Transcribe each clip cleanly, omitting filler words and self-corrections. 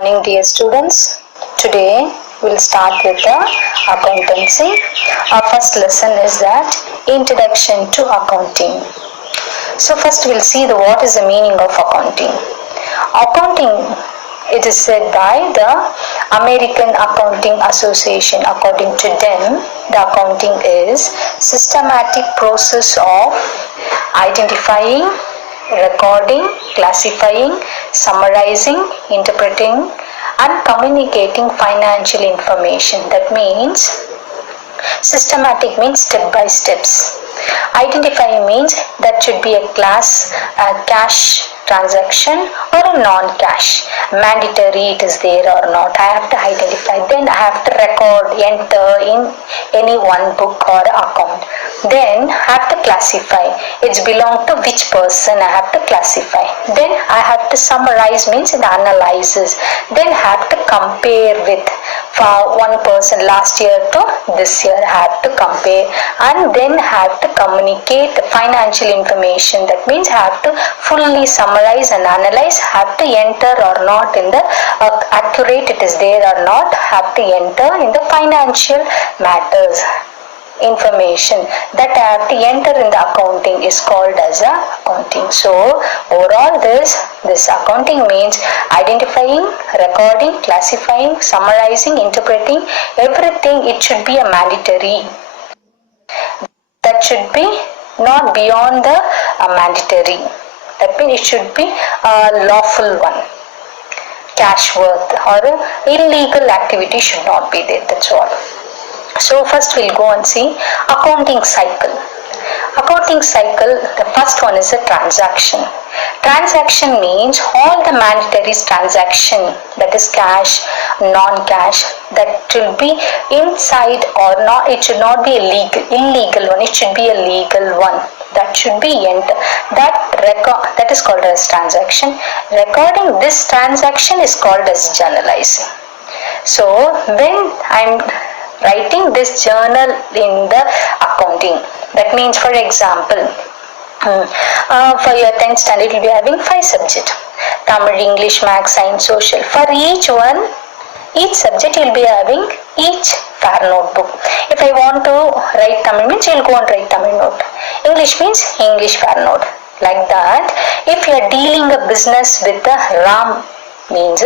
Morning, dear students. Today we'll start with the accountancy. Our first lesson is that introduction to accounting. So first we'll see what is the meaning of accounting. Accounting, it is said by the American Accounting Association. According to them, the accounting is systematic process of identifying, recording, classifying, summarizing, interpreting, and communicating financial information. That means systematic means step by steps. Identifying means that should be a cash transaction or a non-cash. Mandatory it is there or not. I have to identify. Then I have to enter in any one book or account. Then I have to classify. It's belong to which person I have to classify. Then I have to summarize means it analyzes. Then I have to compare with one person last year to this year. I have to compare and then have to communicate financial information. That means I have to fully summarize and analyze, have to enter or not in the accurate it is there or not, have to enter in the financial matters information that I have to enter in the accounting is called as a accounting. So overall this accounting means identifying, recording, classifying, summarizing, interpreting everything. It should be a mandatory. That should be not beyond the mandatory. That means it should be a lawful one. Cash worth or illegal activity should not be there. That's all. So first we'll go and see accounting cycle. Accounting cycle, the first one is a transaction. Transaction means all the mandatory transaction, that is cash, non-cash, that should be inside or not. It should not be a illegal one. It should be a legal one. That should be entered. That is called as transaction. Recording this transaction is called as journalizing. So when I'm writing this journal in the accounting, that means for example for your 10th standard you will be having 5 subjects: Tamil, English, Maths, Science, Social. For each subject you will be having each fair notebook. If I want to write Tamil means you will go and write Tamil note. English means English fair note. Like that, if you are dealing a business with the RAM means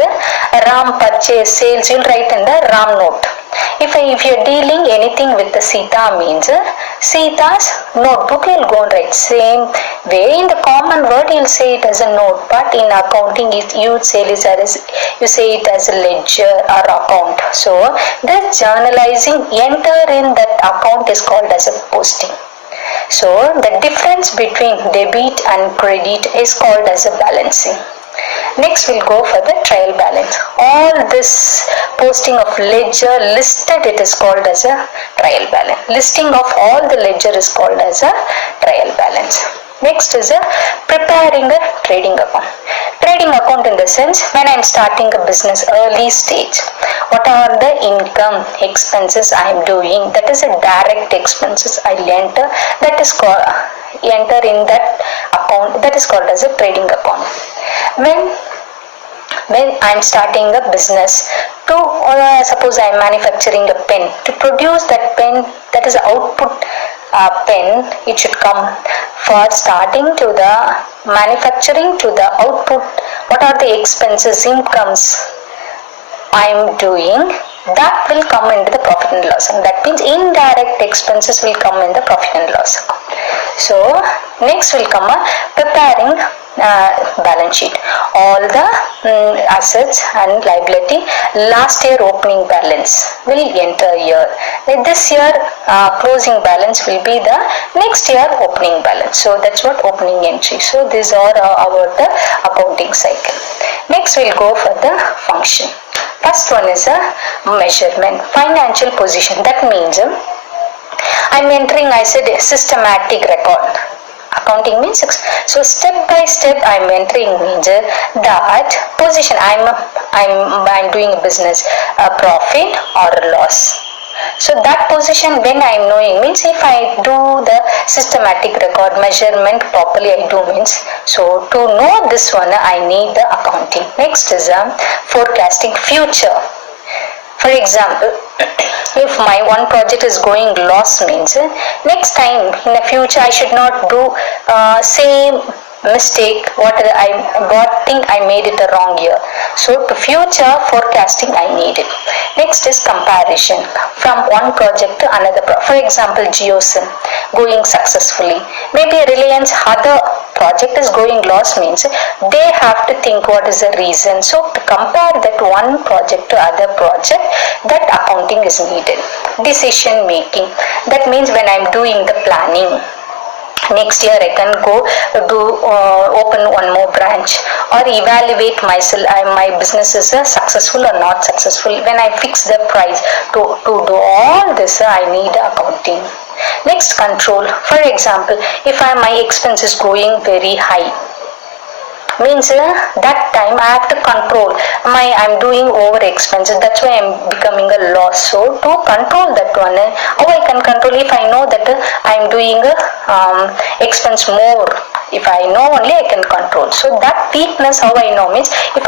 RAM purchase sales, you will write in the RAM note. If you are dealing anything with the Sita means Sita's notebook, you will go and write. Same way in the common word you will say it as a note, but in accounting you say it as a ledger or account. So this journalizing enter in that account is called as a posting. So the difference between debit and credit is called as a balancing. Next we'll go for the trial balance. All this posting of ledger listed, it is called as a trial balance. Listing of all the ledger is called as a trial balance. Next is preparing a trading account. Trading account in the sense when I am starting a business early stage, what are the income expenses I am doing, that is a direct expenses I enter, that is called enter in that account, that is called as a trading account. When I am starting a business, to suppose I am manufacturing a pen, to produce that pen, that is output pen, it should come for starting to the manufacturing to the output. What are the expenses, incomes I am doing, that will come into the profit and loss, and that means indirect expenses will come in the profit and loss account. So next will come preparing balance sheet. All the assets and liability, last year opening balance will enter here. This year closing balance will be the next year opening balance. So that's what opening entry. So these are about the accounting cycle. Next we'll go for the function. First one is a measurement, financial position. That means I'm entering, I said, a systematic record. Accounting means so step by step I'm entering means that position I'm doing a business, a profit or a loss. So that position when I am knowing means if I do the systematic record measurement properly I do means. So to know this one I need the accounting. Next is forecasting future. For example, if my one project is going loss means next time in the future I should not do same mistake what think I made it the wrong year. So to future forecasting I need it. Next is comparison from one project to another. For example, GeoSim going successfully. Maybe Reliance other project is going loss means they have to think what is the reason. So to compare that one project to other project, that accounting is needed. Decision making, that means when I'm doing the planning, next year I can go do open one more branch or evaluate myself my business is successful or not successful. When I fix the price to do all this I need accounting. Next, control. For example, if my expense is going very high means that time I have to control I'm doing over expenses, that's why I'm becoming a loss. So to control that one, how I can control if I know that I'm doing expense more, if I know only I can control. So that weakness how I know means if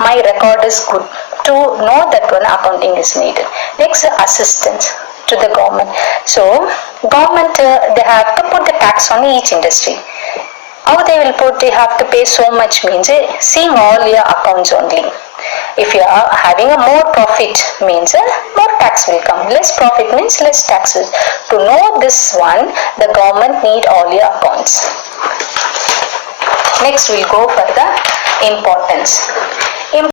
my record is good, to know that one accounting is needed. Next, assistance to the government. So government they have to put the tax on each industry. How they will put they have to pay so much means seeing all your accounts only. If you are having a more profit means more tax will come. Less profit means less taxes. To know this one, the government need all your accounts. Next we'll go for the importance.